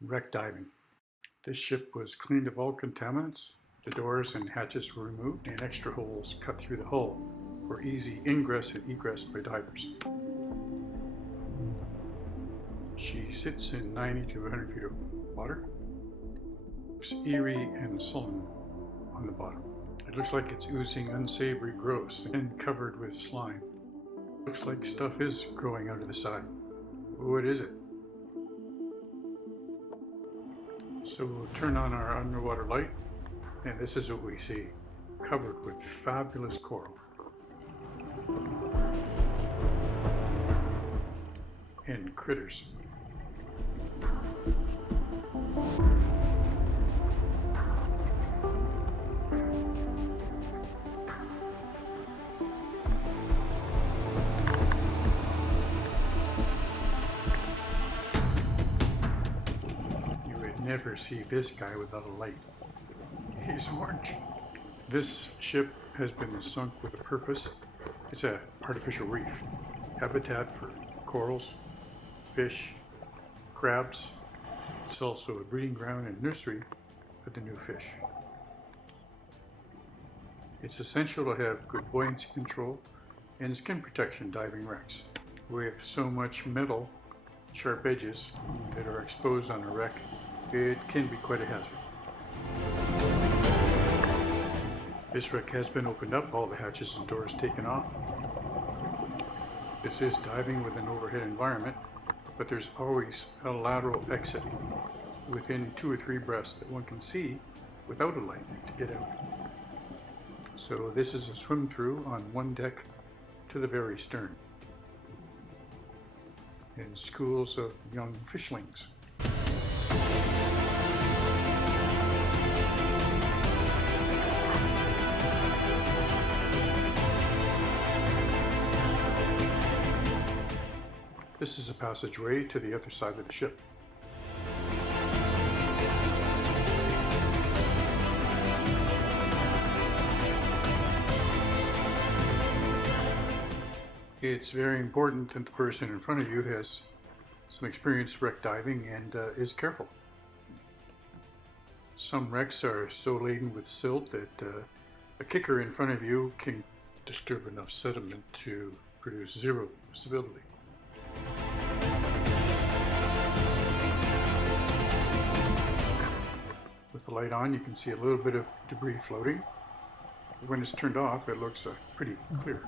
Wreck diving. This ship was cleaned of all contaminants. The doors and hatches were removed and extra holes cut through the hull for easy ingress and egress by divers. She sits in 90 to 100 feet of water. Looks eerie and sullen on the bottom. It looks like it's oozing unsavory growths and covered with slime. Looks like stuff is growing out of the side. What is it? So we'll turn on our underwater light, and this is what we see, covered with fabulous coral. And critters. Never see this guy without a light. He's orange. This ship has been sunk with a purpose. It's an artificial reef, habitat for corals, fish, crabs. It's also a breeding ground and nursery for the new fish. It's essential to have good buoyancy control and skin protection diving wrecks. With so much metal, sharp edges that are exposed on a wreck, it can be quite a hazard. This wreck has been opened up, all the hatches and doors taken off. This is diving with an overhead environment, but there's always a lateral exit within 2 or 3 breaths that one can see without a light to get out. So this is a swim through on one deck to the very stern. And schools of young fishlings. This is a passageway to the other side of the ship. It's very important that the person in front of you has some experience wreck diving and is careful. Some wrecks are so laden with silt that a kicker in front of you can disturb enough sediment to produce zero visibility. With the light on, you can see a little bit of debris floating. When it's turned off, it looks pretty clear.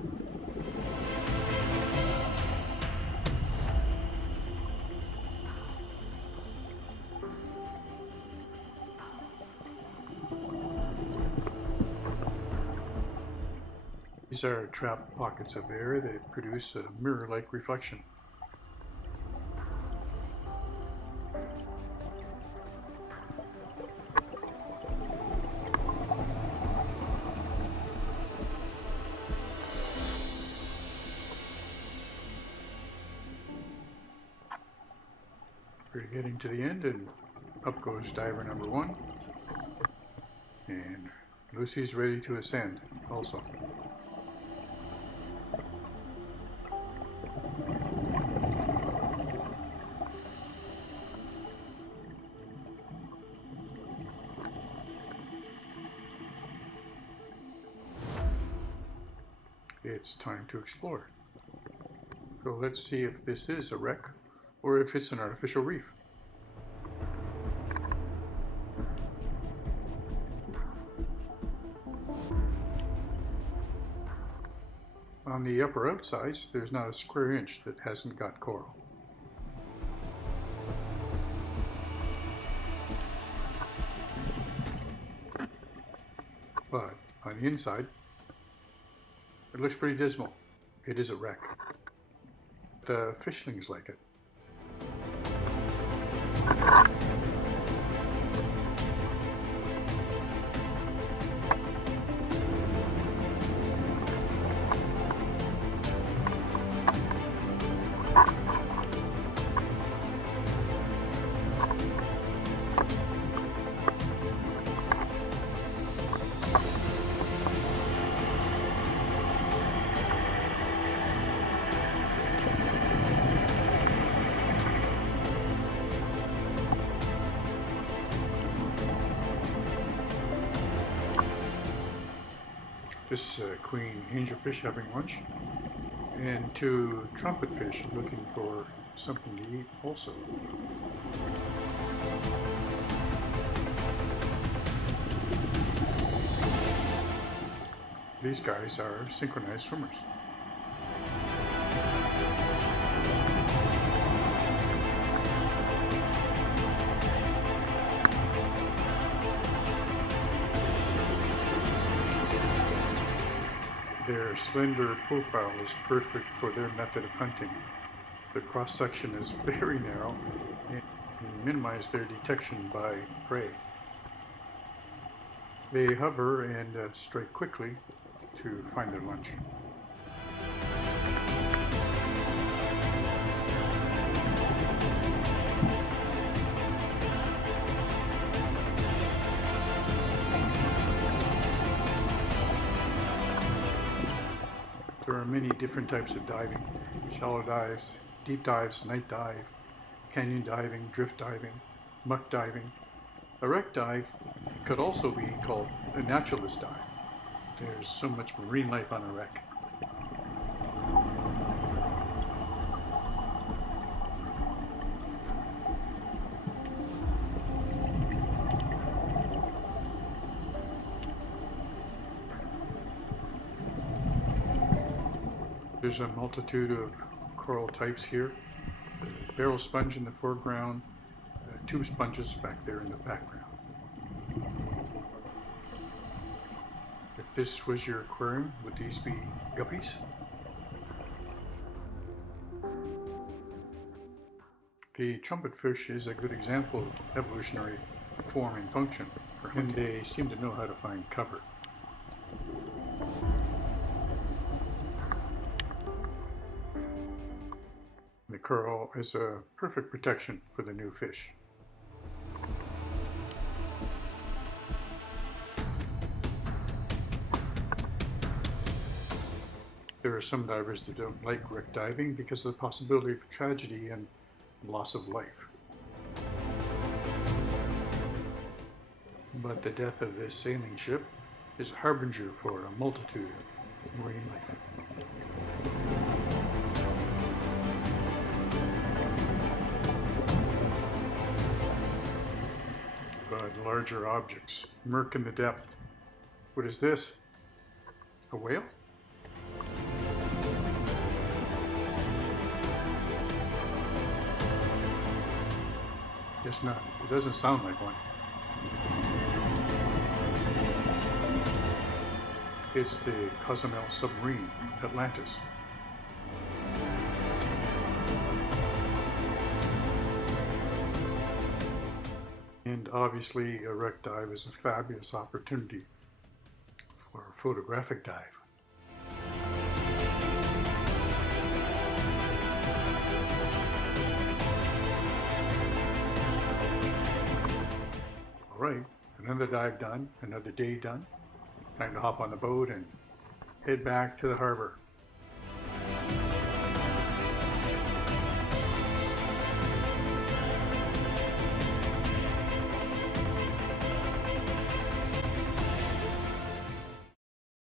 These are trapped pockets of air that produce a mirror-like reflection. We're getting to the end, and up goes diver number 1. And Lucy's ready to ascend also. It's time to explore. So let's see if this is a wreck or if it's an artificial reef. On the upper outsides, there's not a square inch that hasn't got coral. But on the inside, it looks pretty dismal. It is a wreck. The fishlings like it. This queen angelfish having lunch, and two trumpetfish looking for something to eat also. These guys are synchronized swimmers. Their slender profile is perfect for their method of hunting. The cross-section is very narrow and minimize their detection by prey. They hover and strike quickly to find their lunch. There are many different types of diving: shallow dives, deep dives, night dive, canyon diving, drift diving, muck diving. A wreck dive could also be called a naturalist dive. There's so much marine life on a wreck. There's a multitude of coral types here. The barrel sponge in the foreground, tube sponges back there in the background. If this was your aquarium, would these be guppies? The trumpetfish is a good example of evolutionary form and function for hunting. And they seem to know how to find cover. The coral is a perfect protection for the new fish. There are some divers that don't like wreck diving because of the possibility of tragedy and loss of life. But the death of this sailing ship is a harbinger for a multitude of marine life. But larger objects murk in the depth. What is this? A whale? Guess not. It doesn't sound like one. It's the Cozumel submarine, Atlantis. And obviously a wreck dive is a fabulous opportunity for a photographic dive. All right, another dive done, another day done. Time to hop on the boat and head back to the harbor.